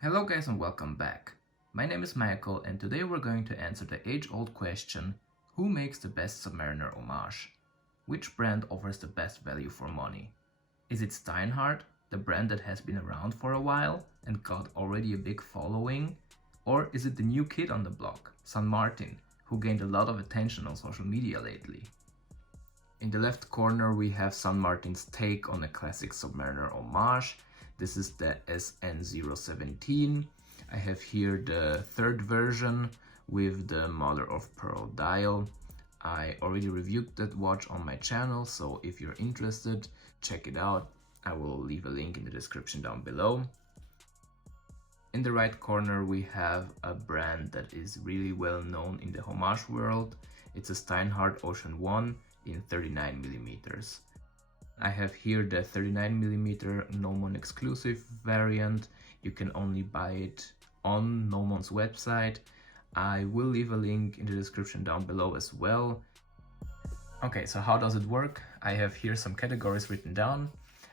Hello guys and welcome back. My name is Michael and today we're going to answer the age-old question: who makes the best Submariner Homage? Which brand offers the best value for money? Is it Steinhart, the brand that has been around for a while and got already a big following? Or is it the new kid on the block, Sanmartin, who gained a lot of attention on social media lately? In the left corner we have Sanmartin's take on a classic Submariner Homage. This is the SN017. I have here the third version with the mother of pearl dial. I already reviewed that watch on my channel, so if you're interested, check it out. I will leave a link in the description down below. In the right corner we have a brand that is really well known in the homage world. It's a Steinhart Ocean 1 in 39mm. I have here the 39mm Nomon exclusive variant. You can only buy it on Nomon's website. I will leave a link in the description down below as well. Okay, so how does it work? I have here some categories written down,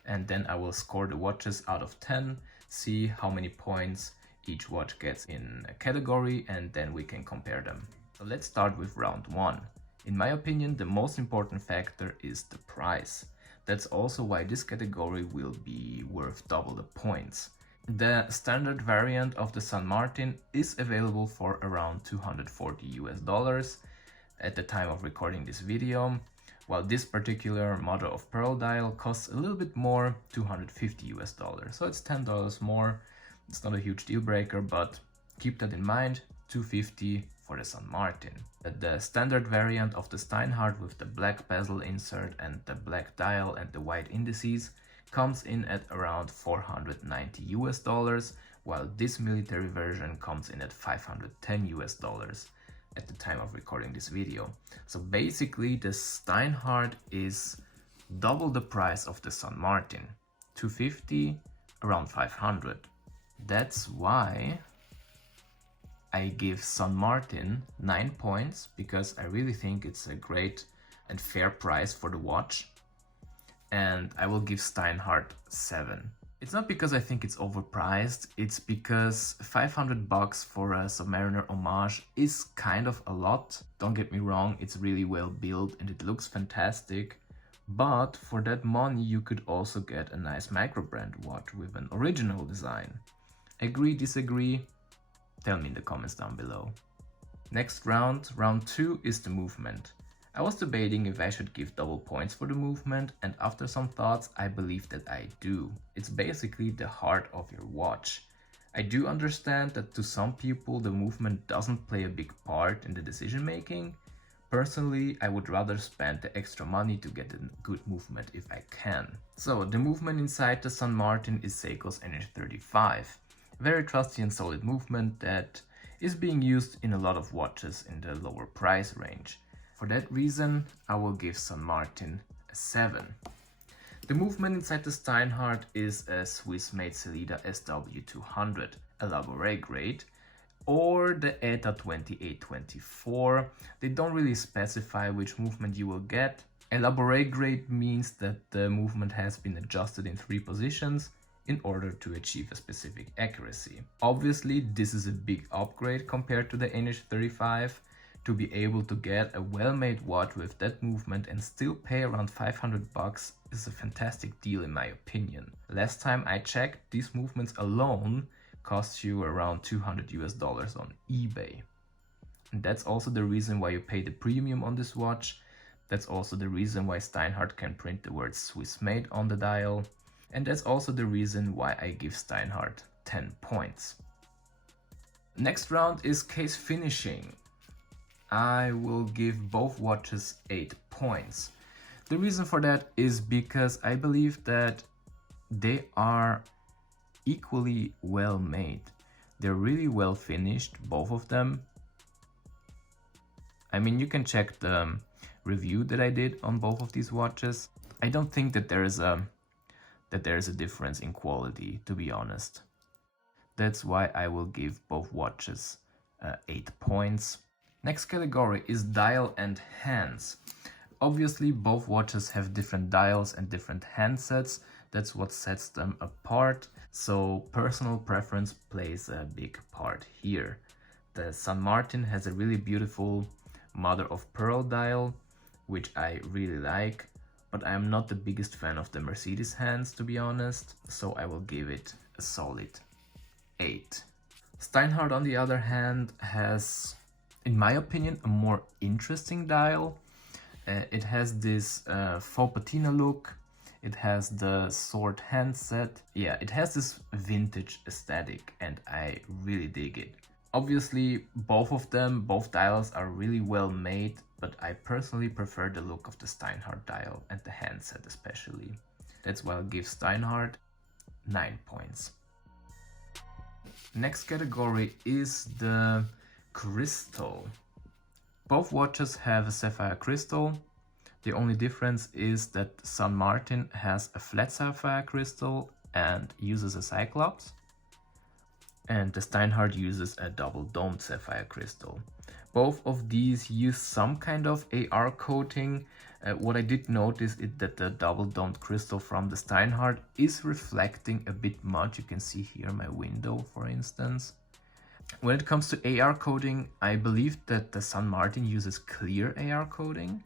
and then I will score the watches out of 10, see how many points each watch gets in a category, and then we can compare them. So let's start with round 1. In my opinion, the most important factor is the price. That's also why this category will be worth double the points. The standard variant of the Sanmartin is available for around $240 at the time of recording this video, while this particular mother of pearl dial costs a little bit more, $250. So it's $10 more. It's not a huge deal breaker, but keep that in mind, $250 for the Sanmartin. The standard variant of the Steinhart with the black bezel insert and the black dial and the white indices comes in at around $490, while this military version comes in at $510 at the time of recording this video. So basically the Steinhart is double the price of the Sanmartin, $250, around $500. That's why I give Sanmartin 9 points, because I really think it's a great and fair price for the watch, and I will give Steinhart 7. It's not because I think it's overpriced, it's because $500 for a Submariner Homage is kind of a lot. Don't get me wrong, it's really well built and it looks fantastic, but for that money you could also get a nice micro-brand watch with an original design. Agree, disagree? Tell me in the comments down below. Next round, round 2, is the movement. I was debating if I should give double points for the movement, and after some thoughts I believe that I do. It's basically the heart of your watch. I do understand that to some people the movement doesn't play a big part in the decision making. Personally, I would rather spend the extra money to get a good movement if I can. So the movement inside the Sanmartin is Seiko's NH35. Very trusty and solid movement that is being used in a lot of watches in the lower price range. For that reason, I will give Sanmartin a 7. The movement inside the Steinhart is a Swiss-made Sellita SW200, a Labouré grade, or the ETA 2824. They don't really specify which movement you will get. A Labouré grade means that the movement has been adjusted in 3 positions in order to achieve a specific accuracy. Obviously, this is a big upgrade compared to the NH35. To be able to get a well-made watch with that movement and still pay around $500 is a fantastic deal in my opinion. Last time I checked, these movements alone cost you around $200 on eBay. And that's also the reason why you pay the premium on this watch. That's also the reason why Steinhart can print the word Swiss made on the dial. And that's also the reason why I give Steinhart 10 points. Next round is case finishing. I will give both watches 8 points. The reason for that is because I believe that they are equally well made. They're really well finished, both of them. I mean, you can check the review that I did on both of these watches. I don't think that there is a difference in quality, to be honest. That's why I will give both watches 8 points. Next category is dial and hands. Obviously both watches have different dials and different handsets That's what sets them apart. So personal preference plays a big part here. The Sanmartin has a really beautiful mother of pearl dial, which I really like, but I am not the biggest fan of the Mercedes hands, to be honest, so I will give it a solid 8. Steinhart, on the other hand, has, in my opinion, a more interesting dial. It has this faux patina look. It has the sword handset. Yeah, it has this vintage aesthetic and I really dig it. Obviously, both dials are really well made, but I personally prefer the look of the Steinhart dial and the handset especially. That's why I'll give Steinhart 9 points. Next category is the crystal. Both watches have a sapphire crystal. The only difference is that Sanmartin has a flat sapphire crystal and uses a cyclops, and the Steinhart uses a double domed sapphire crystal. Both of these use some kind of AR coating. What I did notice is that the double domed crystal from the Steinhart is reflecting a bit much. You can see here my window, for instance. When it comes to AR coating, I believe that the Sanmartin uses clear AR coating,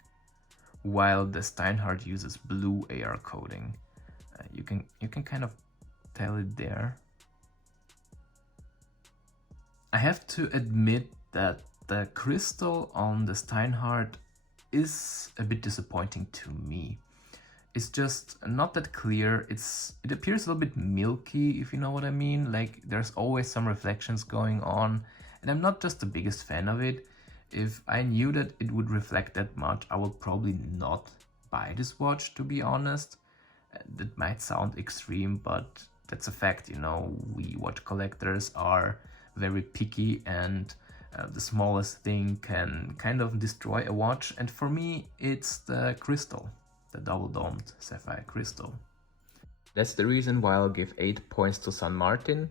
while the Steinhart uses blue AR coating. You can kind of tell it there. I have to admit that the crystal on the Steinhart is a bit disappointing to me. It's just not that clear. It appears a little bit milky, if you know what I mean. Like there's always some reflections going on, and I'm not just the biggest fan of it. If I knew that it would reflect that much, I would probably not buy this watch, to be honest. That might sound extreme, but that's a fact, you know. We watch collectors are very picky, and the smallest thing can kind of destroy a watch. And for me, it's the crystal, the double-domed sapphire crystal. That's the reason why I'll give 8 points to Sanmartin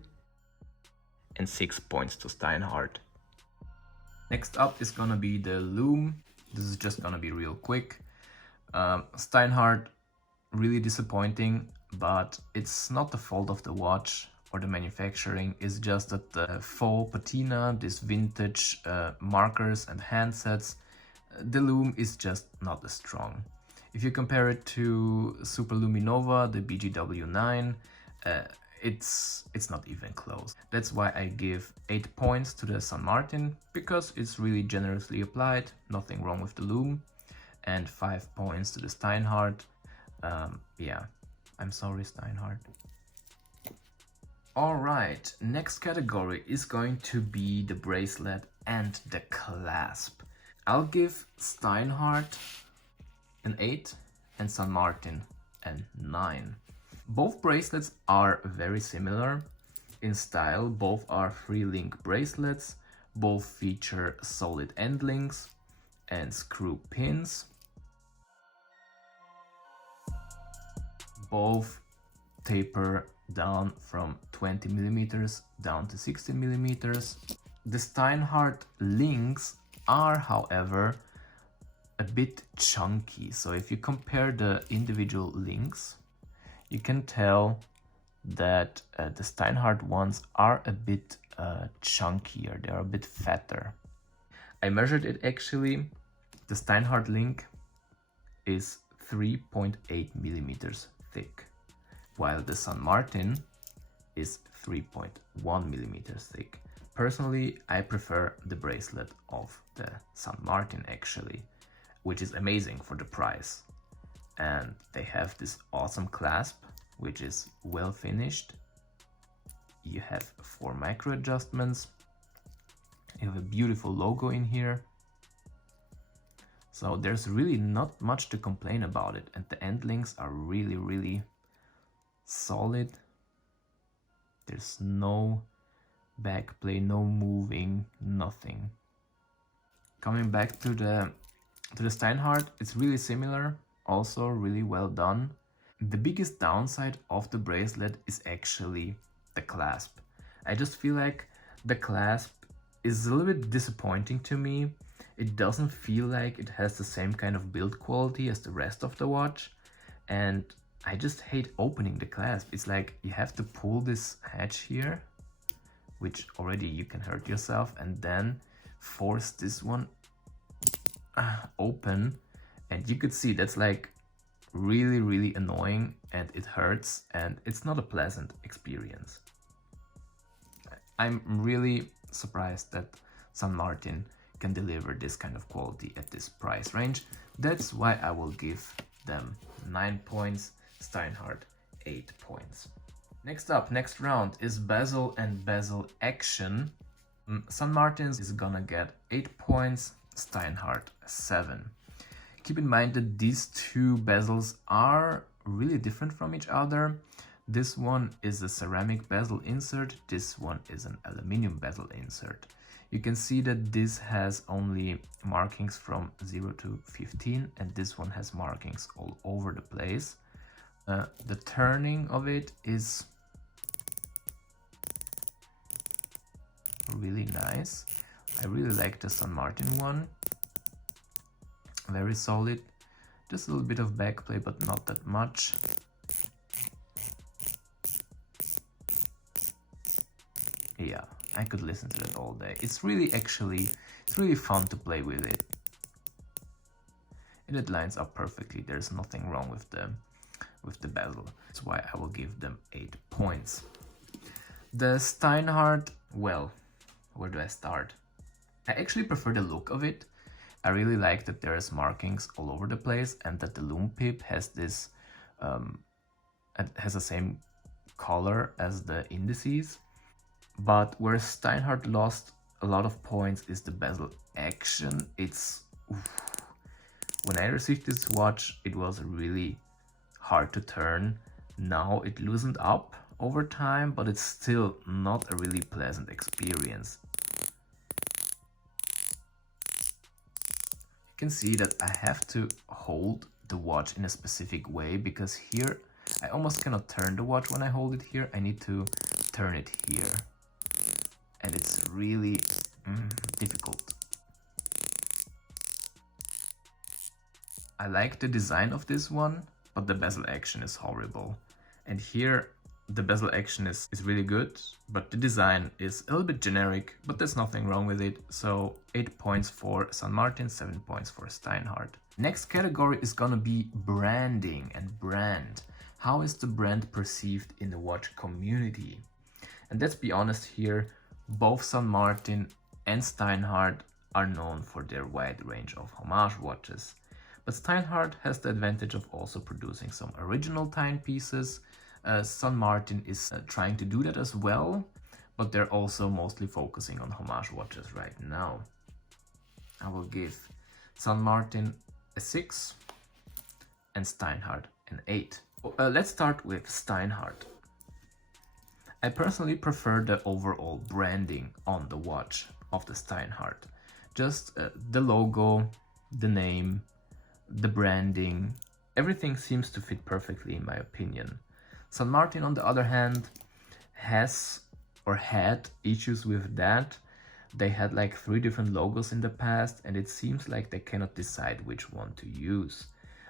and 6 points to Steinhart. Next up is gonna be the Lume. This is just gonna be real quick. Steinhart, really disappointing, but it's not the fault of the watch or the manufacturing. It's just that the faux patina, this vintage markers and handsets, the Lume is just not as strong. If you compare it to Super Luminova, the BGW9, it's not even close. That's why I give 8 points to the Sanmartin, because it's really generously applied, nothing wrong with the Lume, and 5 points to the Steinhart. Yeah, I'm sorry, Steinhart. Alright, next category is going to be the bracelet and the clasp. I'll give Steinhart an 8 and Sanmartin an 9. Both bracelets are very similar in style. Both are 3-link bracelets. Both feature solid end links and screw pins. Both taper down from 20 millimeters down to 16 millimeters. The Steinhart links are, however, a bit chunky. So if you compare the individual links, you can tell that the Steinhart ones are a bit chunkier, they are a bit fatter. I measured it actually. The Steinhart link is 3.8 millimeters thick, while the Sanmartin is 3.1 millimeters thick. Personally, I prefer the bracelet of the Sanmartin actually, which is amazing for the price. And they have this awesome clasp, which is well finished. You have 4 micro adjustments. You have a beautiful logo in here. So there's really not much to complain about it. And the end links are really solid. There's no back play, no moving, nothing. Coming back to the Steinhart, it's really similar. Also really well done. The biggest downside of the bracelet is actually the clasp. I just feel like the clasp is a little bit disappointing to me. It doesn't feel like it has the same kind of build quality as the rest of the watch, and I just hate opening the clasp. It's like you have to pull this hatch here, which already you can hurt yourself, and then force this one open. And you could see that's like really annoying, and it hurts, and it's not a pleasant experience. I'm really surprised that Sanmartin can deliver this kind of quality at this price range. That's why I will give them 9 points, Steinhart 8 points. Next up, next round is Bezel and Bezel Action. Sanmartin is gonna get 8 points, Steinhart 7. Keep in mind that these two bezels are really different from each other. This one is a ceramic bezel insert, this one is an aluminum bezel insert. You can see that this has only markings from 0 to 15, and this one has markings all over the place. The turning of it is really nice. I really like the Sanmartin one. Very solid. Just a little bit of backplay, but not that much. Yeah, I could listen to that all day. It's really fun to play with it. And it lines up perfectly. There's nothing wrong with the bezel. That's why I will give them 8 points. The Steinhart, well, where do I start? I actually prefer the look of it. I really like that there's markings all over the place, and that the Lume pip has this, it has the same color as the indices. But where Steinhart lost a lot of points is the bezel action. It's when I received this watch, it was really hard to turn. Now it loosened up over time, but it's still not a really pleasant experience. You can see that I have to hold the watch in a specific way, because here I almost cannot turn the watch when I hold it here. I need to turn it here. And it's really difficult. I like the design of this one, but the bezel action is horrible. And here the bezel action is really good, but the design is a little bit generic, but there's nothing wrong with it. So 8 points for Sanmartin, 7 points for Steinhart. Next category is gonna be branding and brand. How is the brand perceived in the watch community? And let's be honest here, both Sanmartin and Steinhart are known for their wide range of homage watches. But Steinhart has the advantage of also producing some original timepieces. Sanmartin is trying to do that as well, but they're also mostly focusing on homage watches right now. I will give Sanmartin a 6 and Steinhart an 8. Let's start with Steinhart. I personally prefer the overall branding on the watch of the Steinhart. Just the logo, the name, the branding, everything seems to fit perfectly in my opinion. Sanmartin, on the other hand, has or had issues with that. They had like 3 different logos in the past, and it seems like they cannot decide which one to use.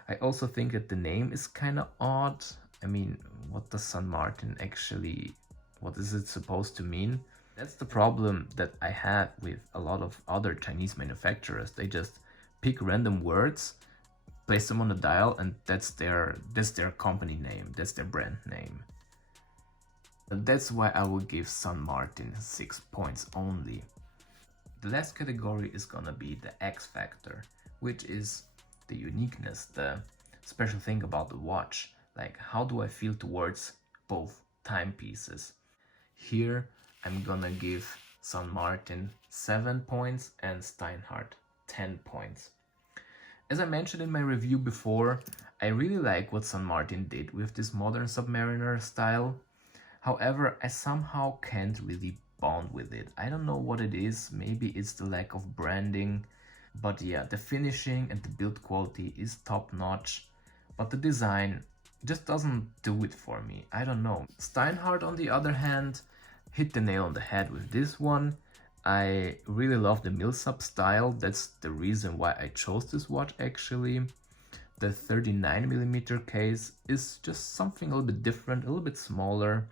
I also think that the name is kind of odd. I mean, what does Sanmartin actually, what is it supposed to mean? That's the problem that I have with a lot of other Chinese manufacturers. They just pick random words, place them on the dial, and that's their company name, that's their brand name. That's why I will give Sanmartin 6 points only. The last category is gonna be the X factor, which is the uniqueness, the special thing about the watch. Like, how do I feel towards both timepieces? Here I'm gonna give Sanmartin 7 points and Steinhart 10 points. As I mentioned in my review before, I really like what Sanmartin did with this modern Submariner style. However, I somehow can't really bond with it. I don't know what it is, maybe it's the lack of branding. But yeah, the finishing and the build quality is top notch, but the design just doesn't do it for me. I don't know. Steinhart, on the other hand, hit the nail on the head with this one. I really love the Milsub style. That's the reason why I chose this watch actually. The 39mm case is just something a little bit different, a little bit smaller.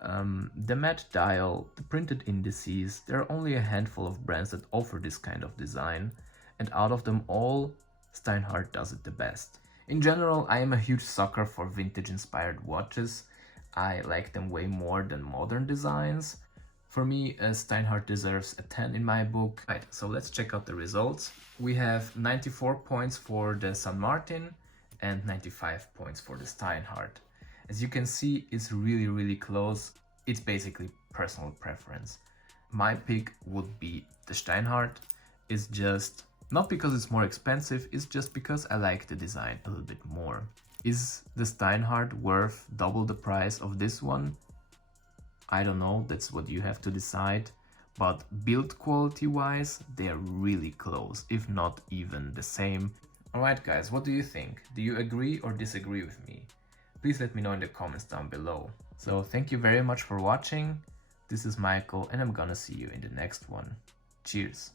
The matte dial, the printed indices, there are only a handful of brands that offer this kind of design, and out of them all, Steinhart does it the best. In general, I am a huge sucker for vintage-inspired watches. I like them way more than modern designs. For me, Steinhart deserves a 10 in my book. Right, so let's check out the results. We have 94 points for the Sanmartin and 95 points for the Steinhart. As you can see, it's really close. It's basically personal preference. My pick would be the Steinhart. It's just not because it's more expensive, it's just because I like the design a little bit more. Is the Steinhart worth double the price of this one? I don't know, that's what you have to decide. But build quality wise, they're really close, if not even the same. Alright guys, what do you think? Do you agree or disagree with me? Please let me know in the comments down below. So thank you very much for watching. This is Michael and I'm gonna see you in the next one. Cheers!